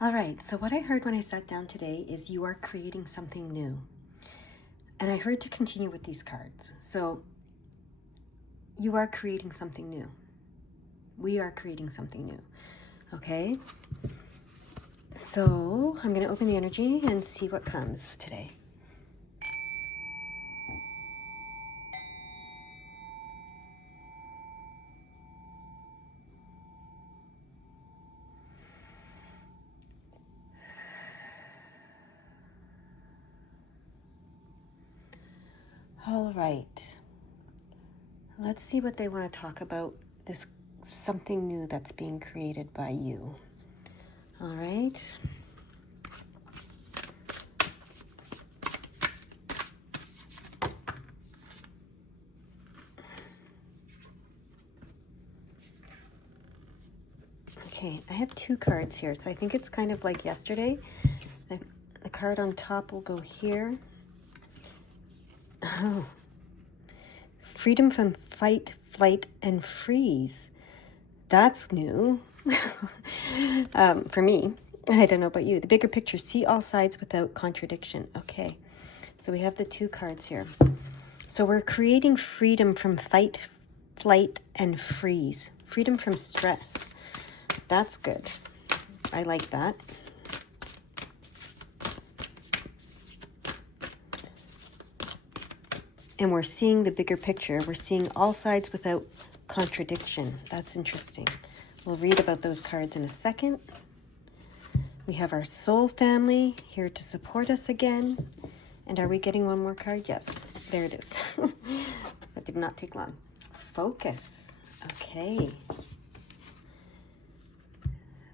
All right, so what I heard when I sat down today is you are creating something new. And I heard to continue with these cards. So you are creating something new. We are creating something new. Okay? So I'm going to open the energy and see what comes today. All right. Let's see what they want to talk about. This something new that's being created by you. All right. Okay, I have two cards here, so I think it's kind of like yesterday. The card on top will go here. Oh, freedom from fight, flight, and freeze. That's new for me. I don't know about you. The bigger picture, see all sides without contradiction. Okay, so we have the two cards here. So we're creating freedom from fight, flight, and freeze. Freedom from stress. That's good. I like that. And we're seeing the bigger picture. We're seeing all sides without contradiction. That's interesting. We'll read about those cards in a second. We have our soul family here to support us again. And are we getting one more card? Yes, there it is. That did not take long. Focus. Okay.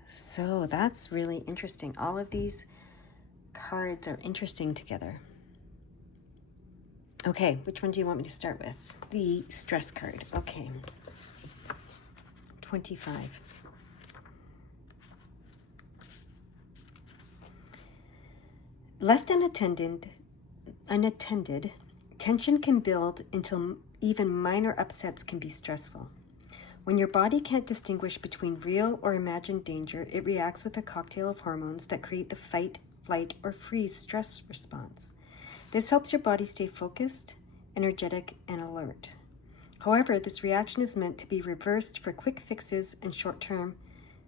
So that's really interesting. All of these cards are interesting together. Okay, which one do you want me to start with? The stress card. Okay. 25. Left unattended, tension can build until even minor upsets can be stressful. When your body can't distinguish between real or imagined danger, it reacts with a cocktail of hormones that create the fight, flight, or freeze stress response. This helps your body stay focused, energetic, and alert. However, this reaction is meant to be reversed for quick fixes and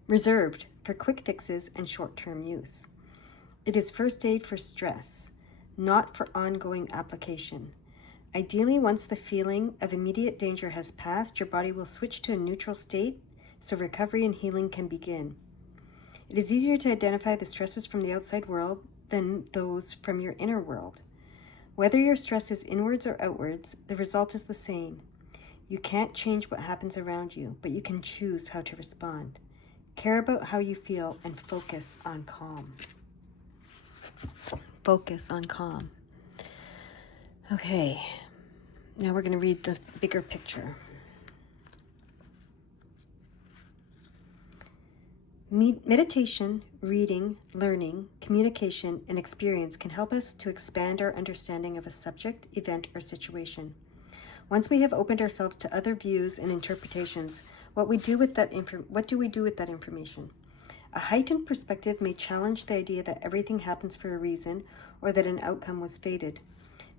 reserved for quick fixes and short-term use. It is first aid for stress, not for ongoing application. Ideally, once the feeling of immediate danger has passed, your body will switch to a neutral state so recovery and healing can begin. It is easier to identify the stresses from the outside world than those from your inner world. Whether your stress is inwards or outwards, the result is the same. You can't change what happens around you, but you can choose how to respond. Care about how you feel and focus on calm. Focus on calm. Okay, now we're going to read the bigger picture. Meditation, reading, learning, communication, and experience can help us to expand our understanding of a subject, event, or situation. Once we have opened ourselves to other views and interpretations, what do we do with that information? A heightened perspective may challenge the idea that everything happens for a reason or that an outcome was fated.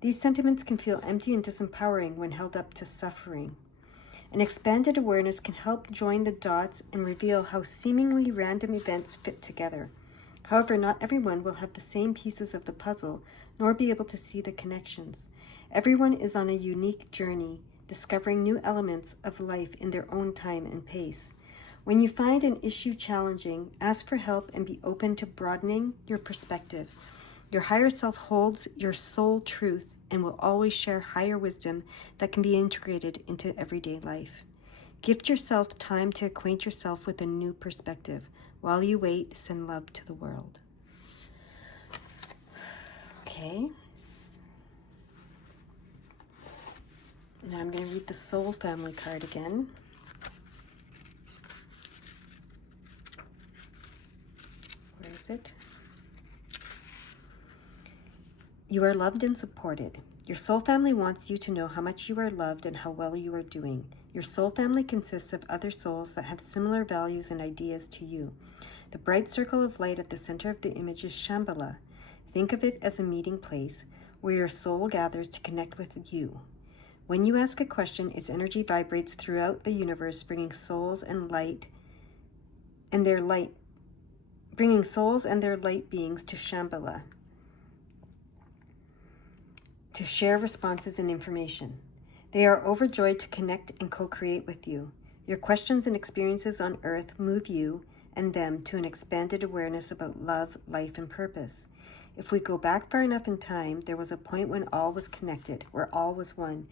These sentiments can feel empty and disempowering when held up to suffering. An expanded awareness can help join the dots and reveal how seemingly random events fit together. However, not everyone will have the same pieces of the puzzle, nor be able to see the connections. Everyone is on a unique journey, discovering new elements of life in their own time and pace. When you find an issue challenging, ask for help and be open to broadening your perspective. Your higher self holds your soul truth and will always share higher wisdom that can be integrated into everyday life. Gift yourself time to acquaint yourself with a new perspective. While you wait, send love to the world. Okay. Now I'm going to read the Soul Family card again. Where is it? You are loved and supported. Your soul family wants you to know how much you are loved and how well you are doing. Your soul family consists of other souls that have similar values and ideas to you. The bright circle of light at the center of the image is Shambhala. Think of it as a meeting place where your soul gathers to connect with you. When you ask a question, its energy vibrates throughout the universe, bringing souls and their light beings to Shambhala to share responses and information. They are overjoyed to connect and co-create with you. Your questions and experiences on Earth move you and them to an expanded awareness about love, life, and purpose. If we go back far enough in time, there was a point when all was connected, where all was one.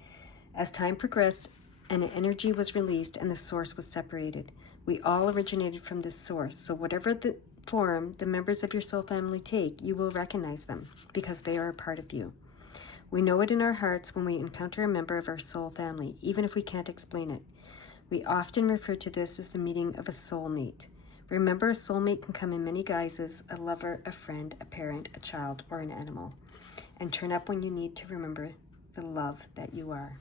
As time progressed, an energy was released and the source was separated. We all originated from this source, so whatever the form the members of your soul family take, you will recognize them because they are a part of you. We know it in our hearts when we encounter a member of our soul family, even if we can't explain it. We often refer to this as the meeting of a soulmate. Remember, a soulmate can come in many guises: a lover, a friend, a parent, a child, or an animal, and turn up when you need to remember the love that you are.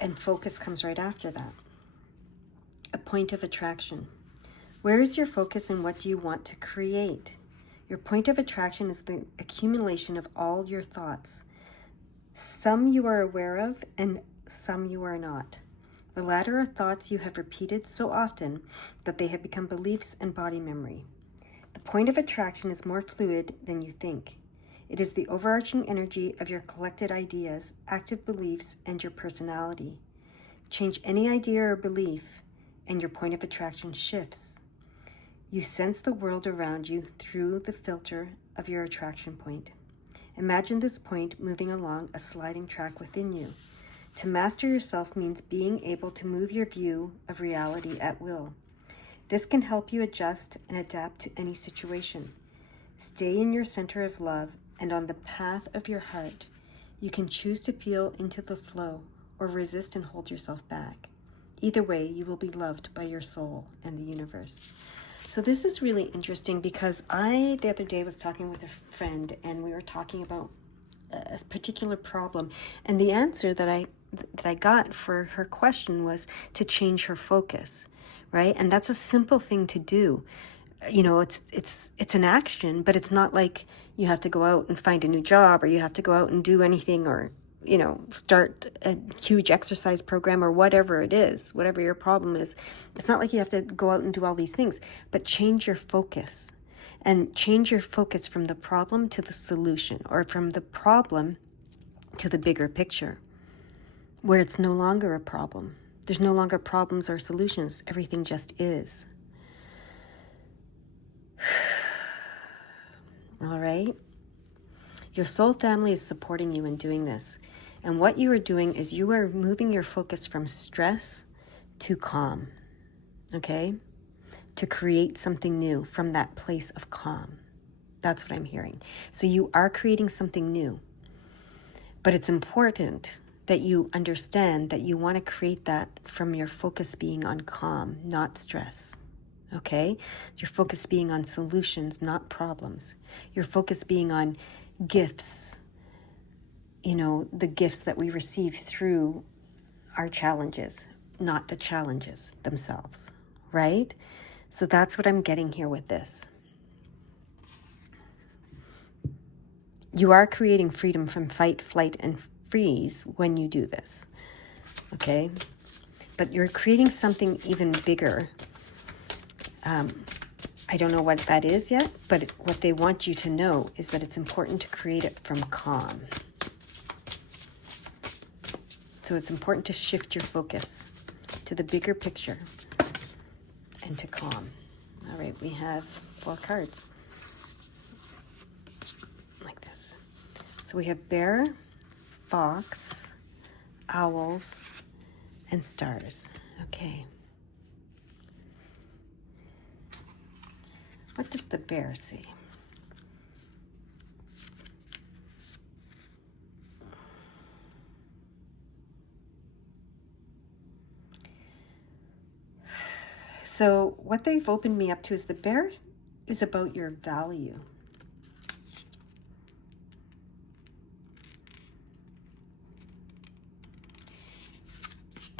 And focus comes right after that. A point of attraction. Where is your focus and what do you want to create? Your point of attraction is the accumulation of all your thoughts. Some you are aware of and some you are not. The latter are thoughts you have repeated so often that they have become beliefs and body memory. The point of attraction is more fluid than you think. It is the overarching energy of your collected ideas, active beliefs, and your personality. Change any idea or belief, and your point of attraction shifts. You sense the world around you through the filter of your attraction point. Imagine this point moving along a sliding track within you. To master yourself means being able to move your view of reality at will. This can help you adjust and adapt to any situation. Stay in your center of love and on the path of your heart. You can choose to feel into the flow or resist and hold yourself back. Either way, you will be loved by your soul and the universe. So this is really interesting because I, the other day, was talking with a friend and we were talking about a particular problem. And the answer that I got for her question was to change her focus, right? And that's a simple thing to do. You know, it's an action, but it's not like you have to go out and find a new job or you have to go out and do anything or, you know, start a huge exercise program or whatever it is, whatever your problem is. It's not like you have to go out and do all these things, but change your focus and change your focus from the problem to the solution, or from the problem to the bigger picture, where it's no longer a problem. There's no longer problems or solutions. Everything just is. All right? Your soul family is supporting you in doing this. And what you are doing is you are moving your focus from stress to calm, okay? To create something new from that place of calm. That's what I'm hearing. So you are creating something new. But it's important that you understand that you want to create that from your focus being on calm, not stress. Okay? Your focus being on solutions, not problems. Your focus being on gifts. You know, the gifts that we receive through our challenges, not the challenges themselves, right? So that's what I'm getting here with this. You are creating freedom from fight, flight, and freeze when you do this, okay? But you're creating something even bigger. I don't know what that is yet, but what they want you to know is that it's important to create it from calm. So it's important to shift your focus to the bigger picture and to calm. All right, we have 4 cards like this. So we have bear, fox, owls, and stars. Okay. What does the bear say? So what they've opened me up to is the bear is about your value.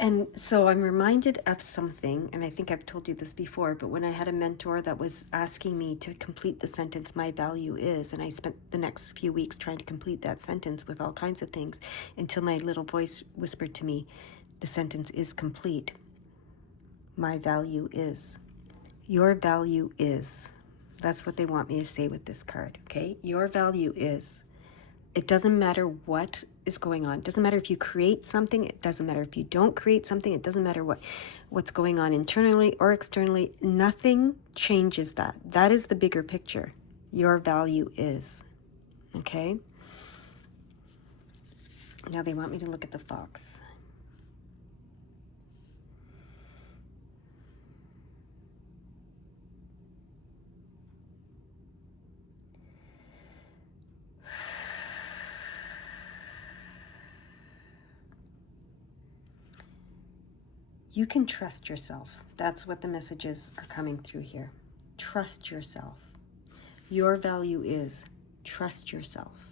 And so I'm reminded of something, and I think I've told you this before, but when I had a mentor that was asking me to complete the sentence, my value is, and I spent the next few weeks trying to complete that sentence with all kinds of things until my little voice whispered to me, the sentence is complete. My value is. Your value is. That's what they want me to say with this card, okay? Your value is. It doesn't matter what is going on. It doesn't matter if you create something. It doesn't matter if you don't create something. It doesn't matter what's going on internally or externally. Nothing changes that. That is the bigger picture. Your value is. Okay? Now they want me to look at the fox. You can trust yourself. That's what the messages are coming through here. Trust yourself. Your value is. Trust yourself.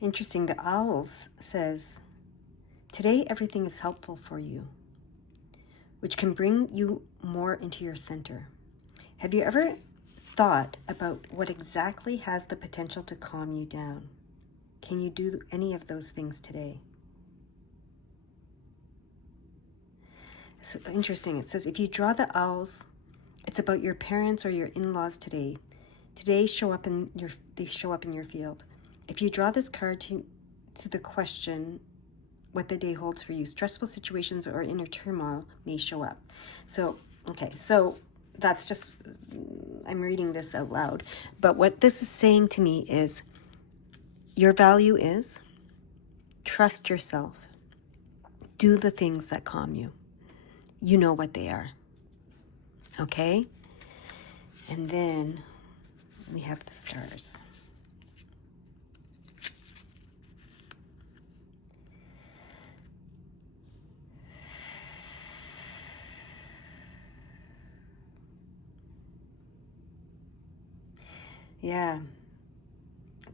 Interesting, the owls says, today everything is helpful for you, which can bring you more into your center. Have you ever thought about what exactly has the potential to calm you down? Can you do any of those things today? It's interesting. It says, if you draw the owls, it's about your parents or your in-laws today. Today they show up in your field. If you draw this card to the question, what the day holds for you, stressful situations or inner turmoil may show up. So, okay, so that's just, I'm reading this out loud. But what this is saying to me is, your value is, trust yourself. Do the things that calm you. You know what they are. Okay? And then we have the stars. Yeah.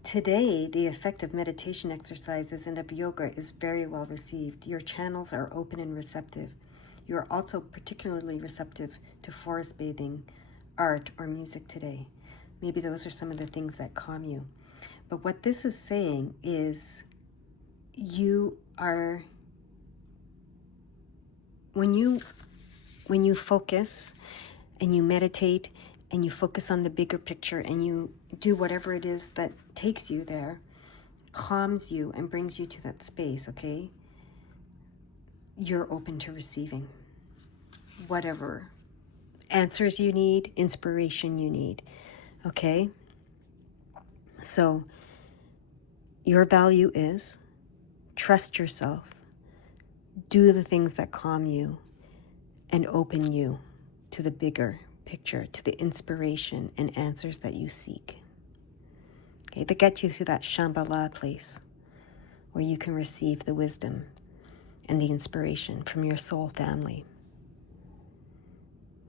Today, the effect of meditation exercises and of yoga is very well received. Your channels are open and receptive. You are also particularly receptive to forest bathing, art, or music today. Maybe those are some of the things that calm you. But what this is saying is you are, when you focus and you meditate and you focus on the bigger picture and you do whatever it is that takes you there, calms you and brings you to that space, okay? You're open to receiving whatever answers you need, inspiration you need, okay? So your value is trust yourself, do the things that calm you and open you to the bigger picture, to the inspiration and answers that you seek. Okay, that get you to that Shambhala place where you can receive the wisdom and the inspiration from your soul family.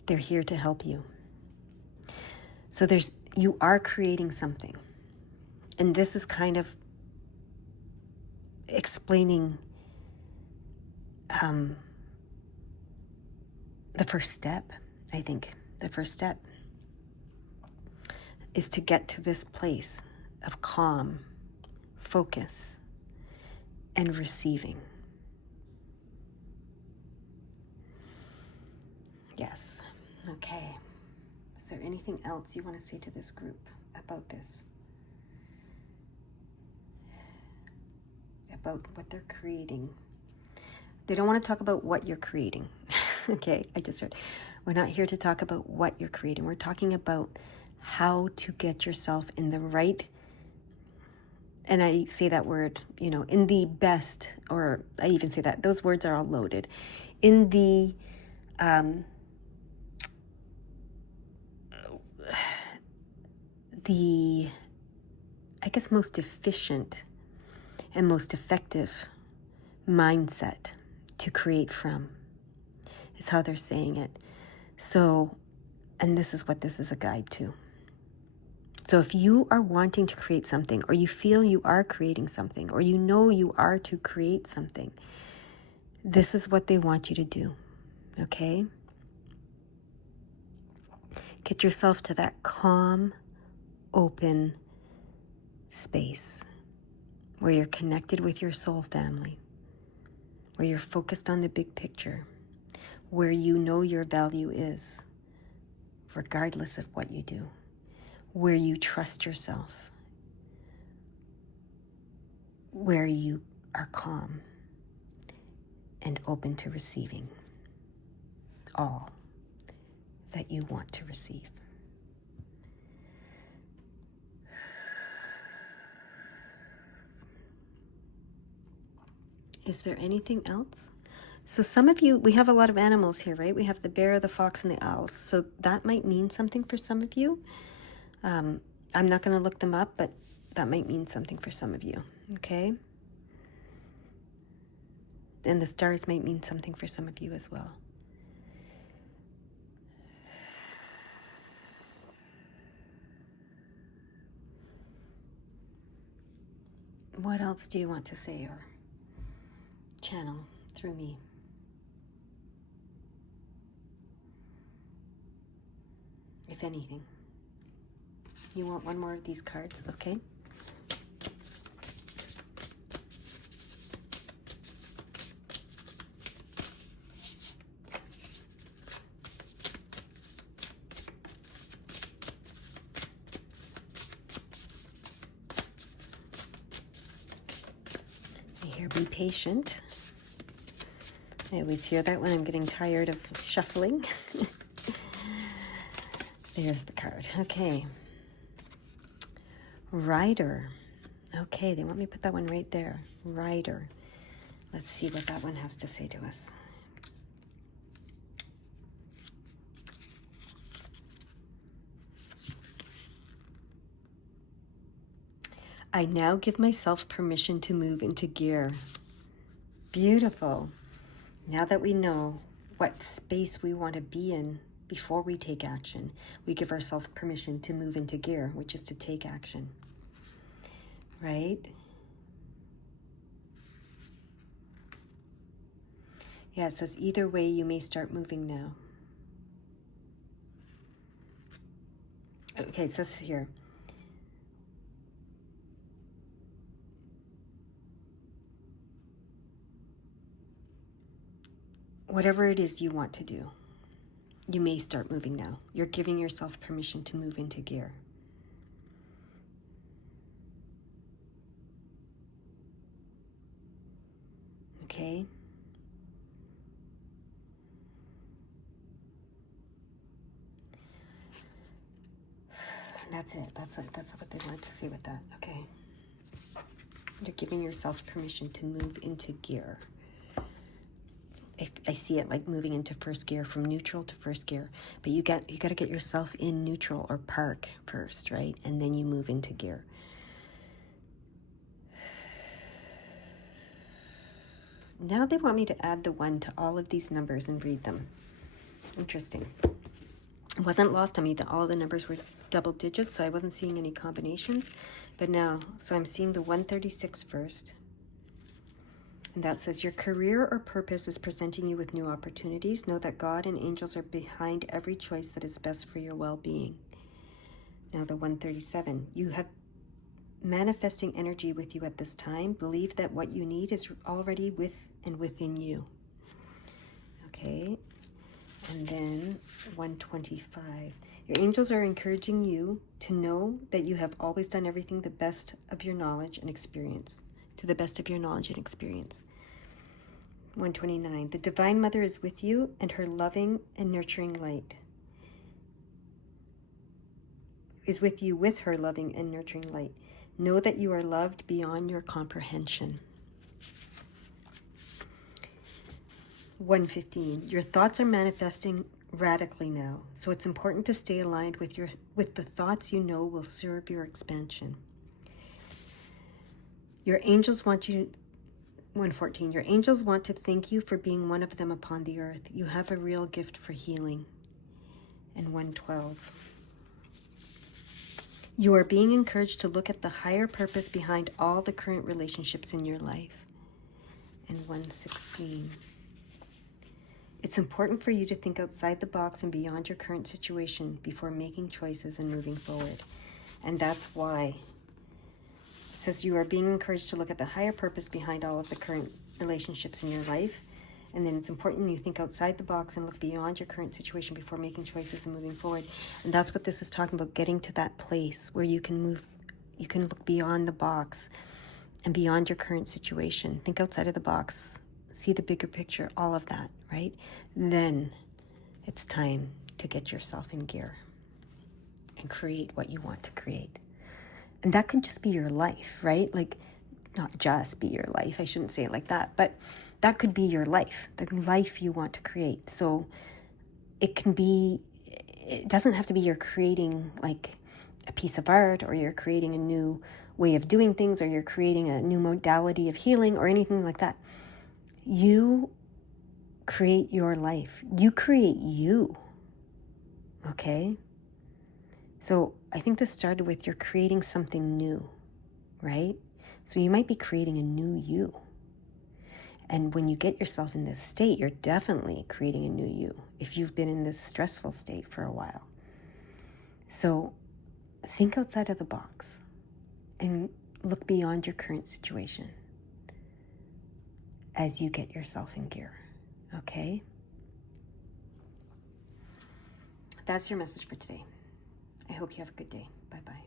They're here to help you. So you are creating something. And this is kind of explaining the first step, I think. The first step is to get to this place of calm, focus, and receiving. Yes. Okay. Is there anything else you want to say to this group about this? About what they're creating? They don't want to talk about what you're creating. Okay, I just heard. We're not here to talk about what you're creating. We're talking about how to get yourself in the right, and I say that word, in the best, or I even say that, those words are all loaded, in the I guess, most efficient and most effective mindset to create from. is how they're saying it. So, and this is what this is a guide to. So if you are wanting to create something, or you feel you are creating something, or you know you are to create something, this is what they want you to do, okay? Get yourself to that calm, open space where you're connected with your soul family, where you're focused on the big picture, where you know your value is, regardless of what you do, where you trust yourself, where you are calm and open to receiving all that you want to receive. Is there anything else? So some of you, we have a lot of animals here, right? We have the bear, the fox, and the owls. So that might mean something for some of you. I'm not going to look them up, but that might mean something for some of you, okay? And the stars might mean something for some of you as well. What else do you want to say or channel through me? If anything. You want one more of these cards, okay? Here, be patient. I always hear that when I'm getting tired of shuffling. There's the card. Okay. Rider. Okay, they want me to put that one right there. Rider. Let's see what that one has to say to us. I now give myself permission to move into gear. Beautiful. Now that we know what space we want to be in before we take action, we give ourselves permission to move into gear, which is to take action. Right? Yeah, it says either way you may start moving now. Okay, it says here. Whatever it is you want to do, you may start moving now. You're giving yourself permission to move into gear. Okay? That's it. That's what they want to say with that. Okay. You're giving yourself permission to move into gear. I see it like moving into first gear, from neutral to first gear. But you got to get yourself in neutral or park first, right? And then you move into gear. Now they want me to add the 1 to all of these numbers and read them. Interesting. It wasn't lost on me that all the numbers were double digits, so I wasn't seeing any combinations. But now, so I'm seeing the 136 first. And that says, your career or purpose is presenting you with new opportunities. Know that God and angels are behind every choice that is best for your well-being. Now the 137, you have manifesting energy with you at this time. Believe that what you need is already with and within you. Okay. And then 125, your angels are encouraging you to know that you have always done everything the best of your knowledge and experience. To the best of your knowledge and experience. 129. The Divine Mother is with you, and her loving and nurturing light is with you with her loving and nurturing light. Know that you are loved beyond your comprehension. 115. Your thoughts are manifesting radically now, so it's important to stay aligned with the thoughts you know will serve your expansion. Your angels want you 114. Your angels want to thank you for being one of them upon the earth. You have a real gift for healing. And 112. You are being encouraged to look at the higher purpose behind all the current relationships in your life. And 116. It's important for you to think outside the box and beyond your current situation before making choices and moving forward. And that's why it says you are being encouraged to look at the higher purpose behind all of the current relationships in your life. And then it's important you think outside the box and look beyond your current situation before making choices and moving forward. And that's what this is talking about, getting to that place where you can look beyond the box and beyond your current situation. Think outside of the box, see the bigger picture, all of that, right? Then it's time to get yourself in gear and create what you want to create. And that could just be your life, right? Like, not just be your life, I shouldn't say it like that, but that could be your life, the life you want to create. So it doesn't have to be you're creating like a piece of art, or you're creating a new way of doing things, or you're creating a new modality of healing or anything like that. You create your life. You create you. Okay? So I think this started with you're creating something new, right? So you might be creating a new you. And when you get yourself in this state, you're definitely creating a new you if you've been in this stressful state for a while. So think outside of the box and look beyond your current situation as you get yourself in gear, okay? That's your message for today. I hope you have a good day. Bye-bye.